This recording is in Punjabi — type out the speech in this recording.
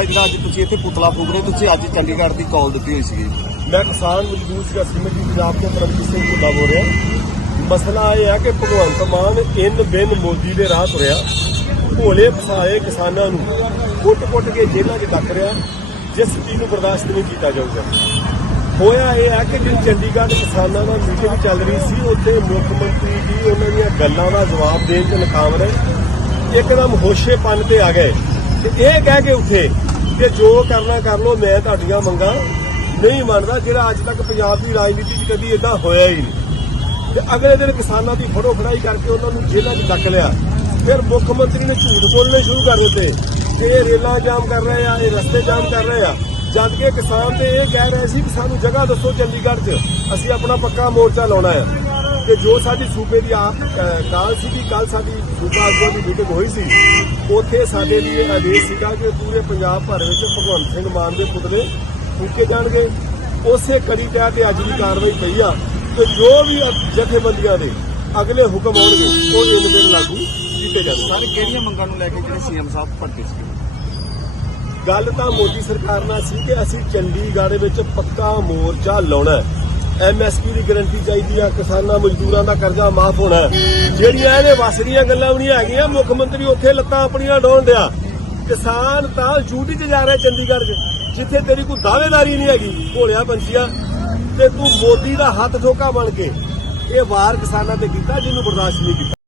ਜਿਹੜਾ ਅੱਜ ਤੁਸੀਂ ਇੱਥੇ ਪੁਤਲਾ ਫੂਕ ਰਹੇ ਤੁਸੀਂ ਅੱਜ ਚੰਡੀਗੜ੍ਹ ਦੀ ਕਾਲ ਦਿੱਤੀ ਹੋਈ ਸੀਗੀ। ਮੈਂ ਕਿਸਾਨ ਮਜ਼ਦੂਰ ਸੰਘਰਸ਼ ਕਮੇਟੀ ਪੰਜਾਬ ਤੋਂ ਪਰਮਜੀਤ ਸਿੰਘ ਪੁੱਲਾ ਬੋਲ ਰਿਹਾ। ਮਸਲਾ ਇਹ ਹੈ ਕਿ ਭਗਵੰਤ ਮਾਨ ਇਨ ਬਿਨ ਮੋਦੀ ਦੇ ਰਾਹ ਤੁਰਿਆ। ਭੋਲੇ ਫਸਾਏ ਕਿਸਾਨਾਂ ਨੂੰ। ਕੁੱਟ-ਕੁੱਟ ਕੇ ਜੇਲ੍ਹਾਂ 'ਚ ਡੱਕ ਰਿਹਾ। ਜਿਸ ਚੀਜ਼ ਨੂੰ ਬਰਦਾਸ਼ਤ ਨਹੀਂ ਕੀਤਾ ਜਾਊਗਾ। ਹੋਇਆ ਇਹ ਹੈ ਕਿ ਜਿਨ ਚੰਡੀਗੜ੍ਹ ਕਿਸਾਨਾਂ ਦਾ ਮੀਟਿੰਗ ਚੱਲ ਰਹੀ ਸੀ, ਉੱਥੇ ਮੁੱਖ ਮੰਤਰੀ ਜੀ ਉਹਨਾਂ ਦੀਆਂ ਗੱਲਾਂ ਦਾ ਜਵਾਬ ਦੇਣ 'ਚ ਨਕਾਮ ਰਹੇ। ਇੱਕਦਮ ਹੋਸ਼ੇਪਨ ਤੇ ਆ ਗਏ। ਤੇ ਇਹ ਕਹਿ ਕੇ ਉੱਥੇ ਕਿ ਜੋ ਕਰਨਾ ਕਰ ਲੋ ਮੈਂ ਤੁਹਾਡੀਆਂ ਮੰਗਾਂ ਨਹੀਂ ਮੰਨਦਾ, ਜਿਹੜਾ ਅੱਜ ਤੱਕ ਪੰਜਾਬ ਦੀ ਰਾਜਨੀਤੀ 'ਚ ਕਦੀ ਇਦਾਂ ਹੋਇਆ ਹੀ ਨਹੀਂ। ਤੇ ਅਗਲੇ ਦਿਨ ਕਿਸਾਨਾਂ ਦੀ ਫੜੋ ਫੜਾਈ ਕਰਕੇ ਉਹਨਾਂ ਨੂੰ ਜੇਲ੍ਹਾਂ 'ਚ ਡੱਕ ਲਿਆ। ਫਿਰ ਮੁੱਖ ਮੰਤਰੀ ਨੇ ਝੂਠ ਬੋਲਣੇ ਸ਼ੁਰੂ ਕਰ ਦਿੱਤੇ। ਇਹ ਰੇਲਾਂ ਜਾਮ ਕਰ ਰਹੇ ਆ, ਇਹ ਰਸਤੇ ਜਾਮ ਕਰ ਰਹੇ ਆ, ਜਦ ਕਿ ਕਿਸਾਨ ਤੇ ਇਹ ਕਹਿ ਰਹੇ ਸੀ ਕਿ ਸਾਨੂੰ ਜਗ੍ਹਾ ਦੱਸੋ ਚੰਡੀਗੜ੍ਹ 'ਚ, ਅਸੀਂ ਆਪਣਾ ਪੱਕਾ ਮੋਰਚਾ ਲਾਉਣਾ ਹੈ। ਕਿ ਜੋ ਸਾਡੀ ਸੂਬੇ ਦੀ ਆ- ਕਾਲ ਸੀ ਕੱਲ ਸਾਡੀ ਸੂਬਾ ਆਗੂਆਂ ਦੀ ਮੀਟਿੰਗ ਹੋਈ ਸੀ, ਉੱਥੇ ਸਾਡੇ ਲਈ ਇਹ ਆਦੇਸ਼ ਸੀਗਾ ਕਿ ਪੂਰੇ ਪੰਜਾਬ ਭਰ ਵਿੱਚ ਭਗਵੰਤ ਸਿੰਘ ਮਾਨ ਦੇ ਪੁਤਲੇ ਫੂਕੇ ਜਾਣਗੇ। ਉਸੇ ਕੜੀ ਤਹਿਤ ਤੇ ਅੱਜ ਦੀ ਕਾਰਵਾਈ ਪਈ ਆ ਕਿ ਜੋ ਵੀ ਜਥੇਬੰਦੀਆਂ ਦੇ ਅਗਲੇ ਹੁਕਮ ਆਉਣਗੇ, ਉਹ ਇਨ ਦਿਨ ਲਾਗੂ ਕੀਤੇ ਜਾਣਗੇ ਸਰ ਕਿਹੜੀਆਂ ਮੰਗਾਂ ਨੂੰ ਲੈ ਕੇ ਜਿਹੜੇ ਸੀਐਮ ਸਾਹਿਬ ਭੜਕੇ ਸੀ? ਗੱਲ ਤਾਂ ਮੋਦੀ ਸਰਕਾਰ ਨਾਲ ਸੀ ਕਿ ਅਸੀਂ ਚੰਡੀਗੜ੍ਹ ਵਿੱਚ ਪੱਕਾ ਮੋਰਚਾ ਲਾਉਣਾ ਐਮਐਸਪੀ ਦੀ ਗਾਰੰਟੀ ਚਾਹੀਦੀ ਆ ਕਿਸਾਨਾਂ ਮਜ਼ਦੂਰਾਂ ਦਾ ਕਰਜ਼ਾ ਮਾਫ ਹੋਣਾ। ਜਿਹੜੀਆਂ ਇਹਦੇ ਵੱਸ ਦੀਆਂ ਗੱਲਾਂ ਵੀ ਨਹੀਂ ਹੈਗੀਆਂ ਮੁੱਖ ਮੰਤਰੀ ਉੱਥੇ ਲੱਤਾਂ ਆਪਣੀਆਂ ਡਾਉਣ ਡਿਆ। ਕਿਸਾਨ ਤਾਂ ਡਿਊਟੀ 'ਚ ਜਾ ਰਿਹਾ ਚੰਡੀਗੜ੍ਹ 'ਚ ਜਿੱਥੇ ਤੇਰੀ ਕੋਈ ਦਾਅਵੇਦਾਰੀ ਨਹੀਂ ਹੈਗੀ। ਭੋਲਿਆ ਪੰਛੀਆ ਤੇ ਤੂੰ ਮੋਦੀ ਦਾ ਹੱਥ ਠੋਕਾ ਬਣ ਕੇ ਇਹ ਵਾਰ ਕਿਸਾਨਾਂ ਤੇ ਕੀਤਾ ਜਿਹਨੂੰ ਬਰਦਾਸ਼ਤ ਨਹੀਂ ਕੀਤਾ।